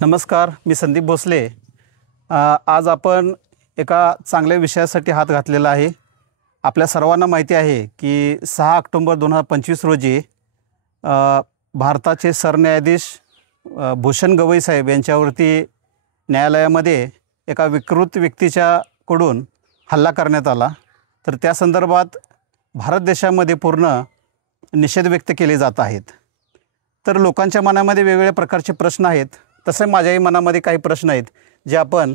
नमस्कार, मी संदीप भोसले। आज आपण एका चांगल्या विषयासाठी हात घातलेला आहे। आपल्या सर्वांना माहिती आहे की 6 ऑक्टोबर 2025 रोजी भारताचे सरन्यायाधीश भूषण गवई साहेब यांच्यावरती न्यायालयामध्ये एका विकृत व्यक्तीच्याकडून हल्ला करण्यात आला। तर त्या संदर्भात भारत देशामध्ये पूर्ण निषेध व्यक्त केले जात आहेत। तर लोकांच्या मनामध्ये वेगवेगळ्या प्रकारचे प्रश्न आहेत। तसे माझ्याही मनामध्ये काही प्रश्न आहेत जे आपण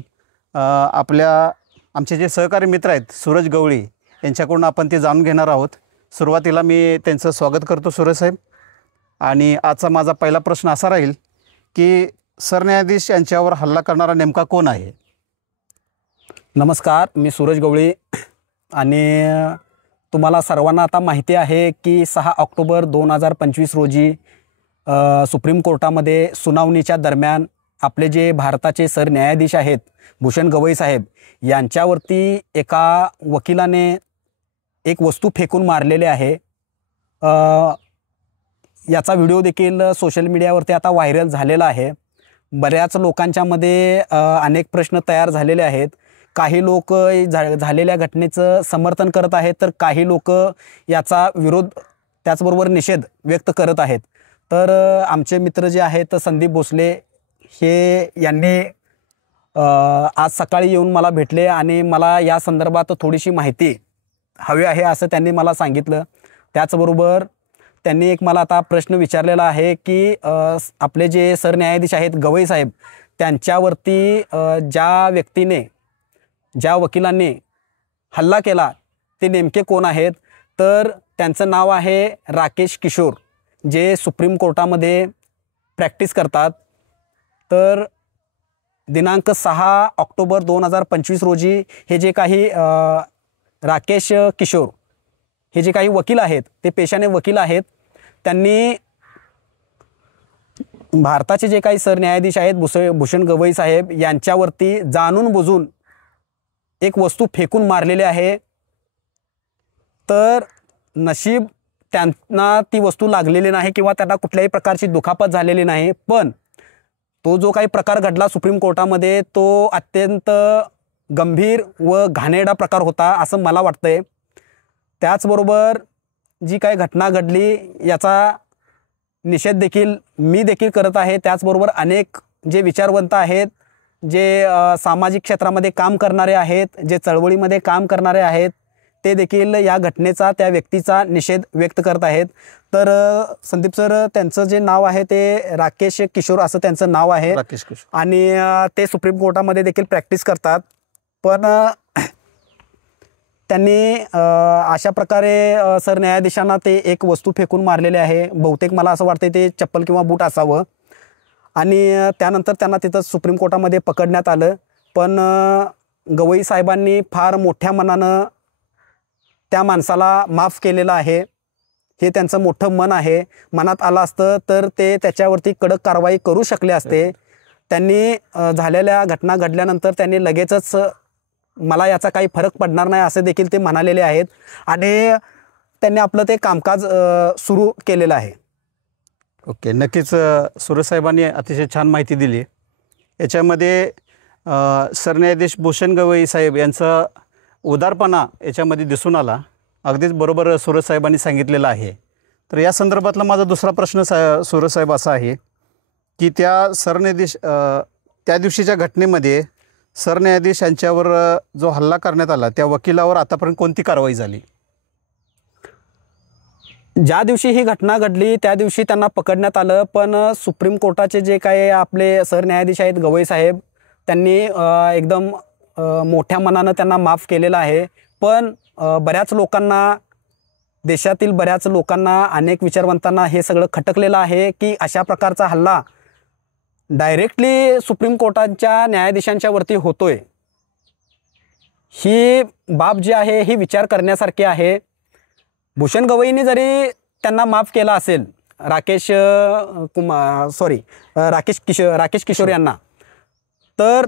आमचे जे सहकारी मित्र आहेत सूरज गवळी यांच्याकडून आपण ते जाणून घेणार आहोत। सुरुवातीला मी त्यांचं स्वागत करतो सूरज साहेब। आणि आजचा माझा पहिला प्रश्न असा राहील की सरन्यायाधीश यांच्यावर हल्ला करणारा नेमका कोण आहे? नमस्कार, मी सूरज गवळी आणि तुम्हाला सर्वांना आता माहिती आहे की 6 ऑक्टोबर 2025 रोजी सुप्रीम कोर्टामध्ये सुनावणीच्या दरम्यान आपले जे भारताचे सरन्यायाधीश आहेत भूषण गवई साहेब यांच्यावरती एका वकिलाने एक वस्तू फेकून मारलेले आहे। याचा व्हिडिओ देखील सोशल मीडियावरती आता व्हायरल झालेला आहे। बऱ्याच लोकांच्यामध्ये अनेक प्रश्न तयार झालेले आहेत। काही लोक झालेल्या घटनेचं समर्थन करत आहेत तर काही लोक याचा विरोध त्याचबरोबर निषेध व्यक्त करत आहेत। तर आमचे मित्र जे आहेत संदीप भोसले हे यांनी आज सकाळी येऊन मला भेटले आणि मला या संदर्भात थोडीशी माहिती हवी आहे असं त्यांनी मला सांगितलं। त्याचबरोबर त्यांनी एक मला आता प्रश्न विचारलेला आहे की आपले जे सरन्यायाधीश आहेत गवई साहेब त्यांच्यावरती ज्या वकिलांनी हल्ला केला ते नेमके कोण आहेत? तर त्यांचं नाव आहे राकेश किशोर, जे सुप्रीम कोर्टामध्ये प्रॅक्टिस करतात। तर दिनांक 6 ऑक्टोबर 2025 रोजी हे जे काही राकेश किशोर हे जे काही वकील आहेत ते पेशाने वकील आहेत। त्यांनी भारताचे जे काही सरन्यायाधीश आहेत भूषण गवई साहेब यांच्यावरती जाणून बुजून एक वस्तू फेकून मारलेली आहे। तर नशीब त्यांना ती वस्तू लागलेली नाही किंवा त्यांना कुठल्याही प्रकारची दुखापत झालेली नाही, पण तो जो काही प्रकार घडला सुप्रीम कोर्टामध्ये तो अत्यंत गंभीर व घाणेरडा प्रकार होता असं मला वाटतंय। त्याचबरोबर जी काही घटना घडली याचा निषेध देखील मी करत आहे। त्याचबरोबर अनेक जे विचारवंत आहेत, जे सामाजिक क्षेत्रामध्ये काम करणारे आहेत, जे चळवळीमध्ये काम करणारे आहेत ते देखील या घटनेचा त्या व्यक्तीचा निषेध व्यक्त करत आहेत। तर संदीप सर त्यांचं जे नाव आहे ते राकेश किशोर असं त्यांचं नाव आहे आणि ते सुप्रीम कोर्टामध्ये देखील प्रॅक्टिस करतात। पण त्यांनी अशा प्रकारे सरन्यायाधीशांना ते एक वस्तू फेकून मारलेले आहे। बहुतेक मला असं वाटतं ते चप्पल किंवा बूट असावं आणि त्यानंतर त्यांना तिथं सुप्रीम कोर्टामध्ये पकडण्यात आलं। पण गवई साहेबांनी फार मोठ्या मनानं त्या माणसाला माफ केलेलं आहे। हे त्यांचं मोठं मन आहे। मनात आलं असतं तर ते त्याच्यावरती कडक कारवाई करू शकले असते। त्यांनी झालेल्या घटना घडल्यानंतर त्यांनी लगेचच मला याचा काही फरक पडणार नाही असं देखील ते म्हणालेले आहेत आणि त्यांनी आपलं ते कामकाज सुरू केलेलं आहे। ओके, नक्कीच सूरज साहेबांनी अतिशय छान माहिती दिली। याच्यामध्ये सरन्यायाधीश भूषण गवई साहेब यांचा उदारपणा याच्यामध्ये दिसून आला। अगदीच बरोबर सूरज साहेबांनी सांगितलेलं आहे। तर या संदर्भातला माझा दुसरा प्रश्न सूरज साहेब असा आहे की त्या दिवशीच्या घटनेमध्ये सरन्यायाधीश यांच्यावर जो हल्ला करण्यात आला त्या वकिलावर आतापर्यंत कोणती कारवाई झाली? ज्या दिवशी ही घटना घडली त्या दिवशी त्यांना पकडण्यात आलं, पण सुप्रीम कोर्टाचे जे काही आपले सरन्यायाधीश आहेत गवई साहेब त्यांनी एकदम मोठ्या मनानं त्यांना माफ केलेलं आहे। पण बऱ्याच लोकांना, देशातील बऱ्याच लोकांना, अनेक विचारवंतांना हे सगळं खटकलेलं आहे की अशा प्रकारचा हल्ला डायरेक्टली सुप्रीम कोर्टाच्या न्यायाधीशांच्या वरती होतोय। ही बाब जी आहे ही विचार करण्यासारखी आहे। भूषण गवईंनी जरी त्यांना माफ केला असेल राकेश किशोर यांना, तर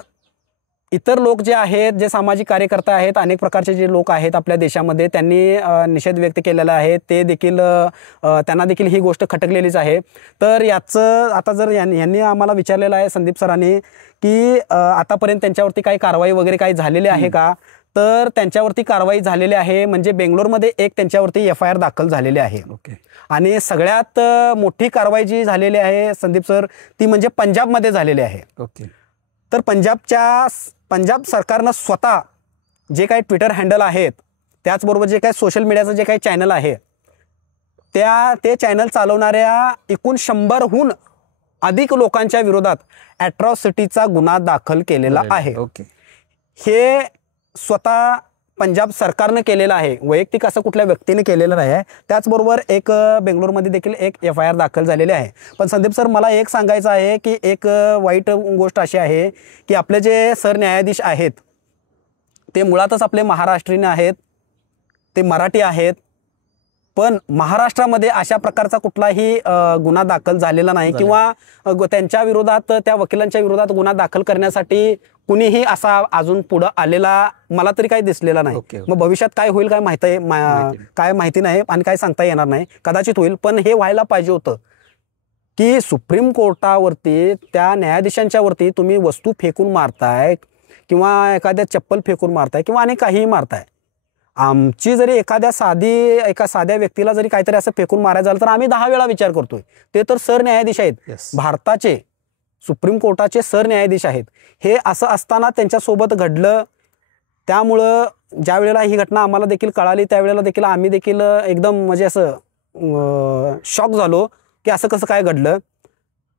इतर लोक जे आहेत, जे सामाजिक कार्यकर्ता आहेत, अनेक प्रकारचे जे लोक आहेत आपल्या देशामध्ये, त्यांनी निषेध व्यक्त केलेला आहे. ते देखील त्यांना देखील ही गोष्ट खटकलेलीच आहे. तर याचं आता जर यांनी आम्हाला विचारलेलं आहे संदीप सरांनी की आतापर्यंत त्यांच्यावरती काही कारवाई वगैरे काही झालेली आहे का, तर त्यांच्यावरती कारवाई झालेली आहे. म्हणजे बेंगलोरमध्ये एक त्यांच्यावरती FIR दाखल झालेली आहे. आणि सगळ्यात मोठी कारवाई जी झालेली आहे संदीप सर, ती म्हणजे पंजाबमध्ये झालेली आहे. तर पंजाब सरकारनं स्वतः जे काही ट्विटर हँडल आहेत, त्याचबरोबर जे काही सोशल मीडियाचं जे काही चॅनल आहे, ते चॅनल चालवणाऱ्या एकूण 100हून अधिक लोकांच्या विरोधात ॲट्रॉसिटीचा गुन्हा दाखल केलेला आहे. हे स्वतः पंजाब सरकारनं केलेलं आहे, वैयक्तिक असं कुठल्या व्यक्तीने केलेलं नाही आहे. त्याचबरोबर एक बेंगलोरमध्ये देखील एक FIR दाखल झालेली आहे. पण संदीप सर, मला एक सांगायचं आहे की एक वाईट गोष्ट अशी आहे की आपले जे सरन्यायाधीश आहेत ते मुळातच आपले महाराष्ट्रीयन आहेत, ते मराठी आहेत. पण महाराष्ट्रामध्ये अशा प्रकारचा कुठलाही गुन्हा दाखल झालेला नाही किंवा त्यांच्या विरोधात, त्या वकिलांच्या विरोधात गुन्हा दाखल करण्यासाठी कुणीही असा अजून पुढं आलेला मला तरी काही दिसलेला नाही. मग भविष्यात काय होईल काय माहिती नाही आणि काय सांगता येणार नाही. कदाचित होईल, पण हे व्हायला पाहिजे होतं की सुप्रीम कोर्टावरती त्या न्यायाधीशांच्या वरती तुम्ही वस्तू फेकून मारताय किंवा एखाद्या चप्पल फेकून मारताय किंवा आणि काहीही मारताय. आमची जरी एका साध्या व्यक्तीला जरी काहीतरी असं फेकून मारायचं झालं तर आम्ही 10 वेळा विचार करतोय. ते तर सरन्यायाधीश आहेत, भारताचे सुप्रीम कोर्टाचे सरन्यायाधीश आहेत. हे असं असताना त्यांच्यासोबत घडलं. त्यामुळं ज्या वेळेला ही घटना आम्हाला देखील कळाली त्यावेळेला देखील आम्ही देखील एकदम म्हणजे असं शॉक झालो की असं कसं काय घडलं.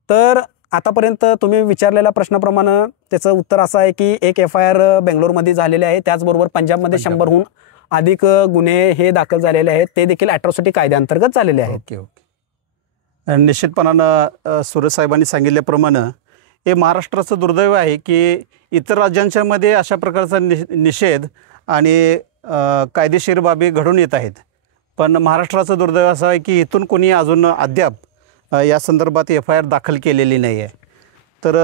तर आतापर्यंत तुम्ही विचारलेल्या प्रश्नाप्रमाणे त्याचं उत्तर असं आहे की एक FIR बेंगलोरमध्ये झालेले आहे. त्याचबरोबर पंजाबमध्ये 100हून अधिक गुन्हे हे दाखल झालेले आहेत. ते देखील ॲट्रॉसिटी कायद्याअंतर्गत झालेले आहेत. निश्चितपणानं सूरज साहेबांनी सांगितल्याप्रमाणे हे महाराष्ट्राचं दुर्दैव आहे की इतर राज्यांच्या मध्ये अशा प्रकारचा निषेध आणि कायदेशीर बाबी घडून येत आहेत. पण महाराष्ट्राचं दुर्दैव असं आहे की इथून कोणी अजून अद्याप या संदर्भात FIR दाखल केलेली नाही आहे. तर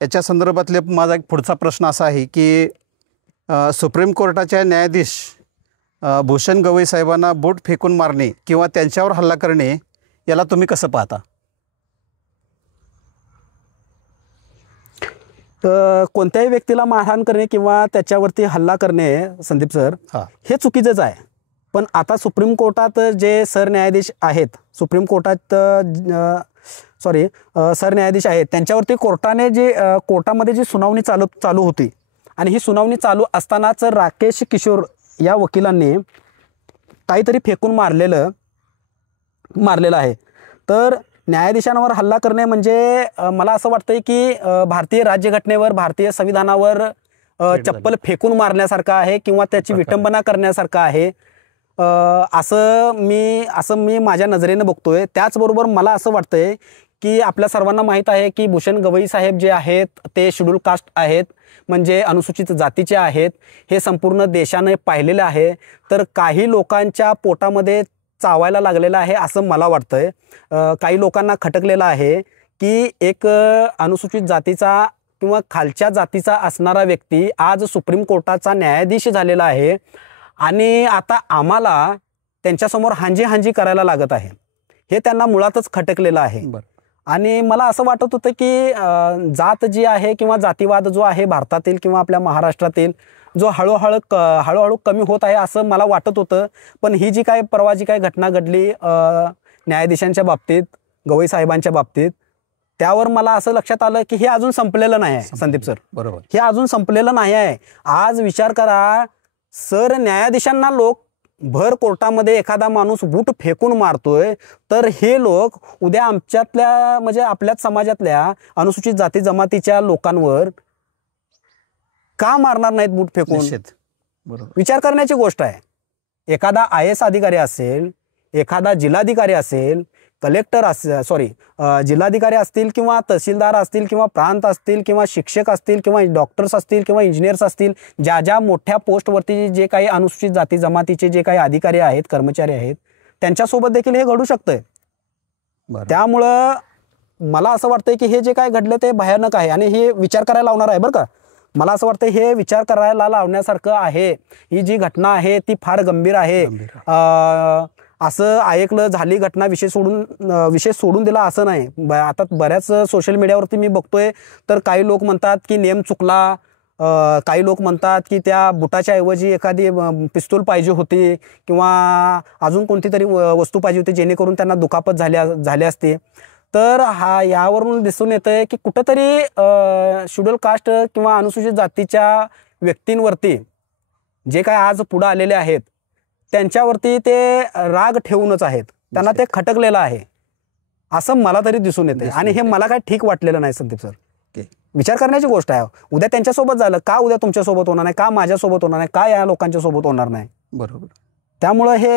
याच्या संदर्भातले माझा एक पुढचा प्रश्न असा आहे की सुप्रीम कोर्टाच्या न्यायाधीश भूषण गवई साहेबांना बूट फेकून मारणे किंवा त्यांच्यावर हल्ला करणे याला तुम्ही कसं पाहता? कोणत्याही व्यक्तीला मारहाण करणे किंवा त्याच्यावरती हल्ला करणे संदीप सर हे चुकीचंच आहे. पण आता सुप्रीम कोर्टात जे सरन्यायाधीश आहेत, सुप्रीम कोर्टात सरन्यायाधीश आहेत, त्यांच्यावरती कोर्टामध्ये जी सुनावणी चालू होती आणि ही सुनावणी चालू असतानाच राकेश किशोर या वकिलांनी काहीतरी फेकून मारलेलं आहे. तर न्यायाधीशांवर हल्ला करणे म्हणजे मला असं वाटतंय की भारतीय राज्यघटनेवर, भारतीय संविधानावर चप्पल फेकून मारण्यासारखं आहे किंवा त्याची विटंबना करण्यासारखं आहे असं मी माझ्या नजरेनं बघतोय. त्याचबरोबर मला असं वाटतंय की आपल्या सर्वांना माहीत आहे की भूषण गवई साहेब जे आहेत ते शेड्यूल कास्ट आहेत, म्हणजे अनुसूचित जातीचे आहेत. हे संपूर्ण देशाने पाहिलेलं आहे. तर काही लोकांच्या पोटामध्ये चावायला लागलेलं आहे असं मला वाटतंय. काही लोकांना खटकलेलं आहे की एक अनुसूचित जातीचा किंवा खालच्या जातीचा असणारा व्यक्ती आज सुप्रीम कोर्टाचा न्यायाधीश झालेला आहे आणि आता आम्हाला त्यांच्यासमोर हांजी करायला लागत आहे. हे त्यांना मुळातच खटकलेलं आहे. आणि मला असं वाटत होतं की जात जी आहे किंवा जातीवाद जो आहे भारतातील किंवा आपल्या महाराष्ट्रातील जो हळूहळू कमी होत आहे असं मला वाटत होतं. पण ही जी काय परवा जी काय घटना घडली न्यायाधीशांच्या बाबतीत, गवई साहेबांच्या बाबतीत, त्यावर मला असं लक्षात आलं की हे अजून संपलेलं नाही आहे संदीप सर. बरोबर, हे अजून संपलेलं नाही आहे. आज विचार करा, सर न्यायाधीशांना लोक भर कोर्टामध्ये एखादा माणूस बूट फेकून मारतोय, तर हे लोक उद्या आमच्यातल्या म्हणजे आपल्याच समाजातल्या अनुसूचित जाती जमातीच्या लोकांवर का मारणार नाहीत बूट फेकून? बरोबर, विचार करण्याची गोष्ट आहे. एखादा IAS अधिकारी असेल, एखादा जिल्हाधिकारी असेल, कलेक्टर जिल्हाधिकारी असतील किंवा तहसीलदार असतील किंवा प्रांत असतील किंवा शिक्षक असतील किंवा डॉक्टर्स असतील किंवा इंजिनियर्स असतील, ज्या मोठ्या पोस्टवरती जे काही अनुसूचित जाती जमातीचे जे काही अधिकारी आहेत, कर्मचारी आहेत, त्यांच्यासोबत देखील हे घडू शकतंय. त्यामुळं मला असं वाटतंय की हे जे काय घडलं ते भयानक आहे आणि हे विचार करायला लावणार आहे बरं का. मला असं वाटतं हे विचार करायला लावण्यासारखं आहे. ही जी घटना आहे ती फार गंभीर आहे. असं ऐकलं झाली घटना विषय सोडून दिला असं नाही. आता बऱ्याच सोशल मीडियावरती मी बघतोय तर काही लोक म्हणतात की नेम चुकला, काही लोक म्हणतात की त्या बुटाच्या ऐवजी एखादी पिस्तूल पाहिजे होती किंवा अजून कोणती तरी वस्तू पाहिजे होती जेणेकरून त्यांना दुखापत झाली असती. तर यावरून दिसून येतंय की कुठंतरी शेड्यूल कास्ट किंवा अनुसूचित जातीच्या व्यक्तींवरती जे काय आज पुढे आलेले आहेत त्यांच्यावरती ते राग ठेवूनच आहेत, त्यांना ते खटकलेलं आहे असं मला तरी दिसून येते. आणि हे मला काय ठीक वाटलेलं नाही संदीप सर. विचार करण्याची गोष्ट आहे. उद्या त्यांच्यासोबत झालं का उद्या तुमच्यासोबत होणार नाही, का माझ्यासोबत होणार नाही, का या लोकांच्या सोबत होणार नाही. बरोबर. त्यामुळं हे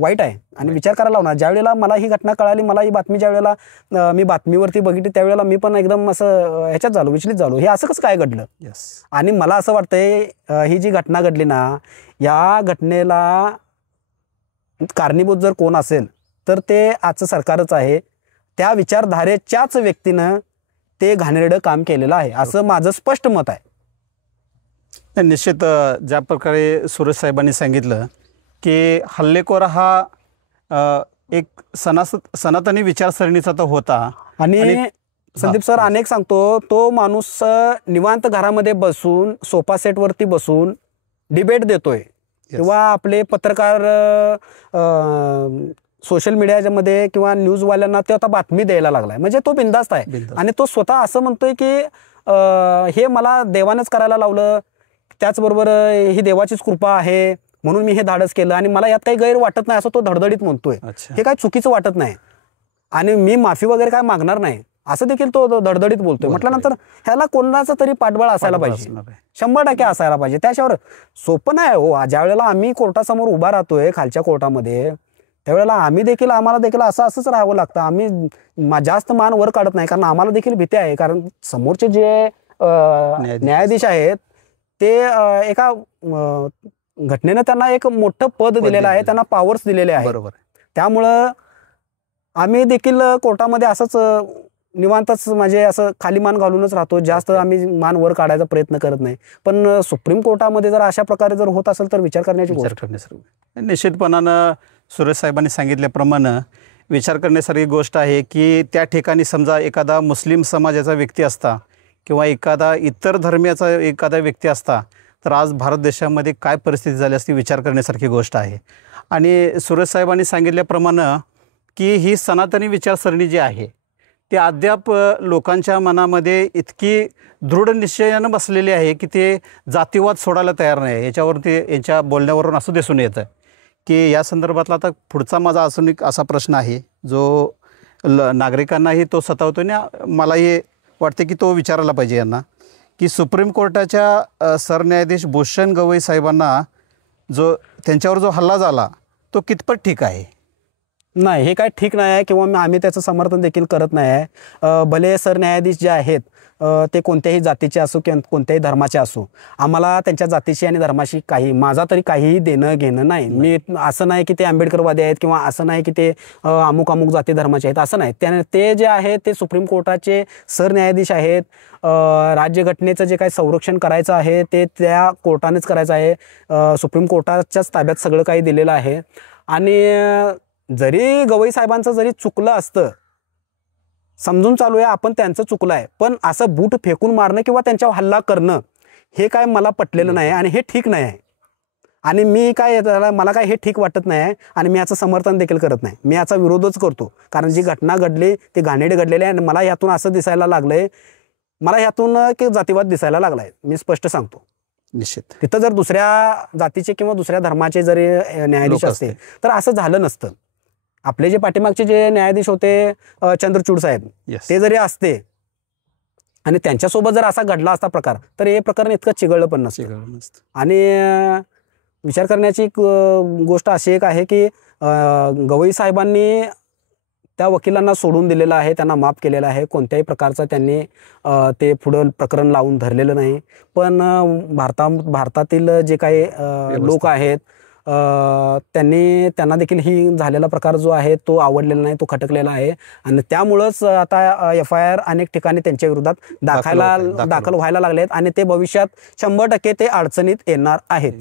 वाईट आहे आणि विचार करायला लावणार. ज्यावेळेला मला ही घटना कळाली, मला ही बातमी ज्यावेळेला मी बातमीवरती बघितली त्यावेळेला मी पण एकदम असं ह्याच्यात झालो, विचलित झालो. हे असं कसं काय घडलं. आणि मला असं वाटतंय ही जी घटना घडली ना, या घटनेला कारणीभूत जर कोण असेल तर ते आजचं सरकारच आहे. त्या विचारधारेच्याच व्यक्तीनं ते घाणेरडं काम केलेलं आहे असं माझं स्पष्ट मत आहे. निश्चित ज्या प्रकारे सुरेश साहेबांनी सांगितलं की हल्लेखोर हा एक सनातनी विचारसरणीचा तो होता. आणि संदीप सर अनेक सांगतो, तो माणूस निवांत घरामध्ये बसून सोफा सेटवरती बसून डिबेट देतोय किंवा आपले पत्रकार सोशल मीडियामध्ये किंवा न्यूजवाल्यांना ते आता बातमी द्यायला लागलाय. म्हणजे तो बिनधास्त आहे. आणि तो स्वतः असं म्हणतोय की हे मला देवानंच करायला लावलं, त्याचबरोबर ही देवाचीच कृपा आहे म्हणून मी हे धाडस केलं आणि मला यात काही गैर वाटत नाही असं तो धडधडीत म्हणतोय. हे काही चुकीचं वाटत नाही आणि मी माफी वगैरे काय मागणार नाही असं देखील तो धडधडीत बोलतोय. म्हटल्यानंतर ह्याला कोणाचं तरी पाठबळ असायला पाहिजे, 100% असायला पाहिजे. त्याशिवाय सोपं नाही हो. ज्या वेळेला आम्ही कोर्टासमोर उभा राहतोय खालच्या कोर्टामध्ये त्यावेळेला आम्हाला देखील असंच राहावं लागतं. आम्ही जास्त मान वर काढत नाही कारण आम्हाला देखील भीती आहे. कारण समोरचे जे न्यायाधीश आहेत ते एका घटनेनं त्यांना एक मोठं पद दिलेलं आहे, त्यांना पॉवर्स दिलेले आहे. बरोबर. त्यामुळं आम्ही देखील कोर्टामध्ये असंच निवांतच म्हणजे असं खाली मान घालूनच राहतो. जास्त आम्ही मान वर काढायचा प्रयत्न करत नाही. पण सुप्रीम कोर्टामध्ये जर अशा प्रकारे जर होत असेल तर विचार करण्याची गोष्ट. निश्चितपणानं सुरेश साहेबांनी सांगितल्याप्रमाणे विचार करण्यासारखी गोष्ट आहे की त्या ठिकाणी समजा एखादा मुस्लिम समाजाचा व्यक्ती असता किंवा एखादा इतर धर्मियाचा एखादा व्यक्ती असता तर आज भारत देशामध्ये काय परिस्थिती झाली असती विचार करण्यासारखी गोष्ट आहे. आणि सुरेश साहेबांनी सांगितल्याप्रमाणे की ही सनातनी विचारसरणी जी आहे ती अद्याप लोकांच्या मनामध्ये इतकी दृढ निश्चयानं बसलेली आहे की ते जातीवाद सोडायला तयार नाही. याच्यावरती यांच्या बोलण्यावरून असं दिसून येतं की या संदर्भातला आता पुढचा माझा अजून एक असा प्रश्न आहे जो नागरिकांनाही तो सतावतो आणि मलाही वाटते की तो विचारायला पाहिजे यांना की सुप्रीम कोर्टाच्या सरन्यायाधीश भूषण गवई साहेबांना त्यांच्यावर जो हल्ला झाला तो कितपत ठीक आहे. नाही, हे काय ठीक नाही आहे किंवा आम्ही त्याचं समर्थन देखील करत नाही आहे. भले सरन्यायाधीश जे आहेत ते कोणत्याही जातीचे असो किंवा कोणत्याही धर्माचे असो, आम्हाला त्यांच्या जातीशी आणि धर्माशी माझा तरी काहीही देणं घेणं नाही. मी असं नाही की ते आंबेडकरवादी आहेत किंवा असं नाही की ते अमुक जाती धर्माचे आहेत, असं नाही. ते जे आहेत ते सुप्रीम कोर्टाचे सरन्यायाधीश आहेत. राज्यघटनेचं जे काही संरक्षण करायचं आहे ते त्या कोर्टानेच करायचं आहे. सुप्रीम कोर्टाच्याच ताब्यात सगळं काही दिलेलं आहे. आणि जरी गवई साहेबांचं जरी चुकलं असतं, समजून चालू आहे आपण त्यांचं चुकलं आहे, पण असं बूट फेकून मारणं किंवा त्यांच्यावर हल्ला करणं हे काय मला पटलेलं नाही आणि हे ठीक नाही आहे. आणि मला काय हे ठीक वाटत नाही आहे आणि मी याचं समर्थन देखील करत नाही. मी याचा विरोधच करतो. कारण जी घटना घडली ती घाणेरडी घडलेली आहे आणि मला यातून असं दिसायला लागलंय, मला यातून की जातीवाद दिसायला लागलाय. मी स्पष्ट सांगतो. निश्चित तिथं जर दुसऱ्या जातीचे किंवा दुसऱ्या धर्माचे जरी न्यायाधीश असते तर असं झालं नसतं. आपले जे पाठीमागचे जे न्यायाधीश होते चंद्रचूड साहेब, ते जरी असते आणि त्यांच्यासोबत जर असा घडला असता प्रकार तर हे प्रकरण इतकं चिघळलं पण नसतं. आणि विचार करण्याची गोष्ट अशी एक आहे की गवई साहेबांनी त्या वकिलांना सोडून दिलेलं आहे, त्यांना माफ केलेलं आहे. कोणत्याही प्रकारचं त्यांनी ते पुढं प्रकरण लावून धरलेलं नाही. पण भारतातील जे काही लोक आहेत त्यांना देखील ही झालेला प्रकार जो आहे तो आवडलेला नाही, तो खटकलेला आहे आणि त्यामुळंच आता FIR अनेक ठिकाणी त्यांच्या विरोधात दाखल व्हायला लागले आहेत आणि ते भविष्यात 100% ते अडचणीत येणार आहेत.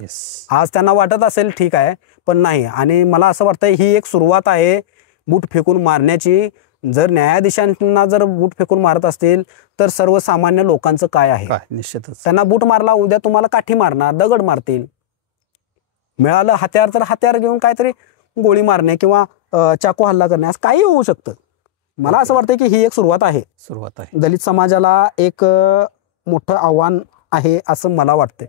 आज त्यांना वाटत असेल ठीक आहे, पण नाही. आणि मला असं वाटतं ही एक सुरुवात आहे बूट फेकून मारण्याची. जर न्यायाधीशांना जर बूट फेकून मारत असतील तर सर्वसामान्य लोकांचं काय आहे? निश्चितच. त्यांना बूट मारला, उद्या तुम्हाला काठी मारणार, दगड मारतील. मिळालं हत्यार तर हत्यार घेऊन काहीतरी गोळी मारणे किंवा चाकू हल्ला करणे असं काही होऊ शकतं. मला असं वाटतं की ही एक सुरुवात आहे. दलित समाजाला एक मोठं आव्हान आहे असं मला वाटतं.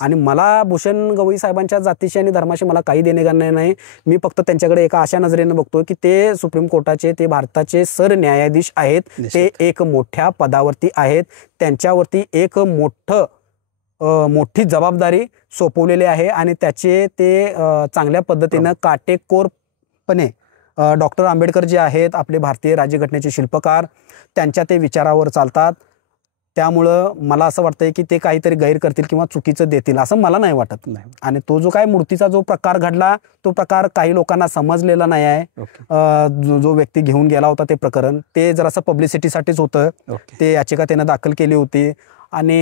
आणि मला भूषण गवई साहेबांच्या जातीशी आणि धर्माशी मला काही देणे घेणे नाही. मी फक्त त्यांच्याकडे एका अशा नजरेने बघतोय की ते सुप्रीम कोर्टाचे, ते भारताचे सरन्यायाधीश आहेत. ते एक मोठ्या पदावरती आहेत. त्यांच्यावरती एक मोठी जबाबदारी सोपवलेली आहे आणि त्याचे ते चांगल्या पद्धतीनं काटेकोरपणे डॉक्टर आंबेडकर जे आहेत आपले भारतीय राज्यघटनेचे शिल्पकार, त्यांच्या ते विचारावर चालतात. त्यामुळं मला असं वाटतंय की ते काहीतरी गैर करतील किंवा चुकीचं देतील असं मला नाही वाटत. आणि तो जो काय मूर्तीचा जो प्रकार घडला तो प्रकार काही लोकांना समजलेला नाही आहे. जो व्यक्ती घेऊन गेला होता ते प्रकरण ते जरासं पब्लिसिटीसाठीच होतं. ते याचिका त्यानं दाखल केली होती आणि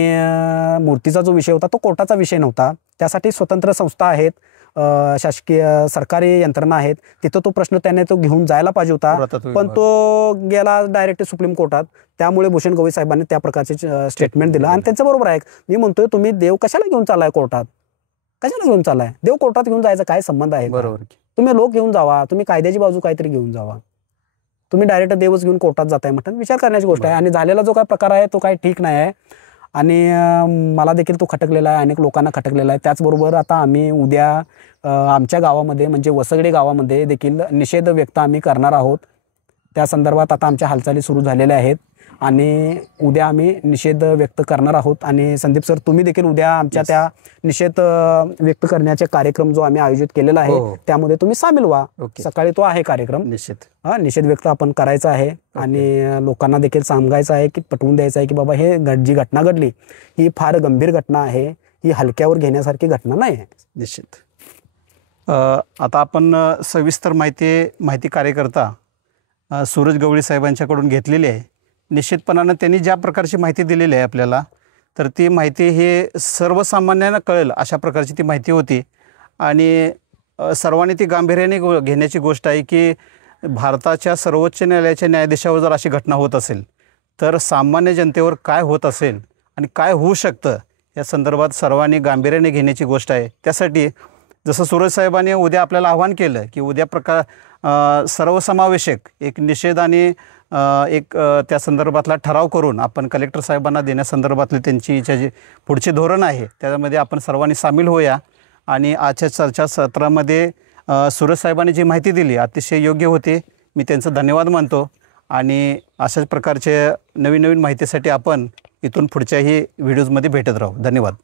मूर्तीचा जो विषय होता तो कोर्टाचा विषय नव्हता. त्यासाठी स्वतंत्र संस्था आहेत, शासकीय सरकारी यंत्रणा आहेत, तिथं तो प्रश्न त्याने तो घेऊन जायला पाहिजे होता, पण तो गेला डायरेक्ट सुप्रीम कोर्टात. त्यामुळे भूषण गवई साहेबांनी त्या प्रकारचे स्टेटमेंट दिलं आणि त्यांचं बरोबर आहे. मी म्हणतोय तुम्ही देव कशाला घेऊन चाललाय कोर्टात? कशाला घेऊन चाललाय? देव कोर्टात घेऊन जायचा काय संबंध आहे? बरोबर. तुम्ही लोक घेऊन जावा, तुम्ही कायद्याची बाजू काहीतरी घेऊन जावा. तुम्ही डायरेक्ट देवच घेऊन कोर्टात जाताय म्हटलं विचार करण्याची गोष्ट आहे. आणि झालेला जो काय प्रकार आहे तो काही ठीक नाही आहे आणि मला देखील तो खटकलेला आहे, अनेक लोकांना खटकलेला आहे. त्याचबरोबर आता आम्ही उद्या आमच्या गावामध्ये म्हणजे वसगडे गावामध्ये देखील निषेध व्यक्त आम्ही करणार आहोत. त्या संदर्भात आता आमच्या हालचाली सुरू झालेल्या आहेत आणि उद्या आम्ही निषेध व्यक्त करणार आहोत. आणि संदीप सर तुम्ही देखील उद्या आमच्या त्या निषेध व्यक्त करण्याचे कार्यक्रम जो आम्ही आयोजित केलेला आहे त्यामध्ये तुम्ही सामील व्हा. सकाळी तो आहे कार्यक्रम. निषेध व्यक्त आपण करायचा आहे आणि लोकांना देखील सांगायचं आहे की पटवून द्यायचं आहे की बाबा हे जी घटना घडली ही फार गंभीर घटना आहे, ही हलक्यावर घेण्यासारखी घटना नाही आहे. निश्चित. आता आपण सविस्तर माहिती कार्यकर्ता सूरज गवळी साहेबांच्याकडून घेतलेली आहे. निश्चितपणानं त्यांनी ज्या प्रकारची माहिती दिलेली आहे आपल्याला, तर ती माहिती हे सर्वसामान्यांना कळेल अशा प्रकारची ती माहिती होती. आणि सर्वांनी ती गांभीर्याने घेण्याची गोष्ट आहे की भारताच्या सर्वोच्च न्यायालयाच्या न्यायाधीशावर जर अशी घटना होत असेल तर सामान्य जनतेवर काय होत असेल आणि काय होऊ शकतं या संदर्भात सर्वांनी गांभीर्याने घेण्याची गोष्ट आहे. त्यासाठी जसं सूरज साहेबांनी उद्या आपल्याला आवाहन केलं की उद्या सर्वसमावेशक एक निषेध आणि एक त्या संदर्भातला ठराव करून आपण कलेक्टर साहेबांना देण्यासंदर्भातली त्यांची जी पुढचे धोरण आहे त्यामध्ये आपण सर्वांनी सामील होऊया. आणि आजच्या चर्चासत्रामध्ये सूरज साहेबांनी जी माहिती दिली अतिशय योग्य होती. मी त्यांचं धन्यवाद मानतो आणि अशाच प्रकारचे नवीन माहितीसाठी आपण इथून पुढच्याही व्हिडिओजमध्ये भेटत राहू. धन्यवाद.